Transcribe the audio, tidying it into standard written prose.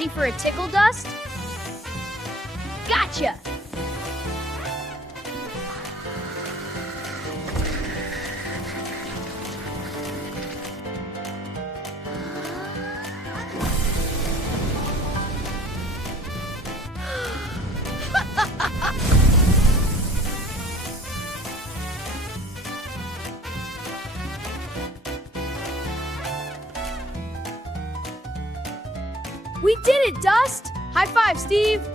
Ready for a tickle, Dust? Gotcha! We did it, Dust! High five, Steve!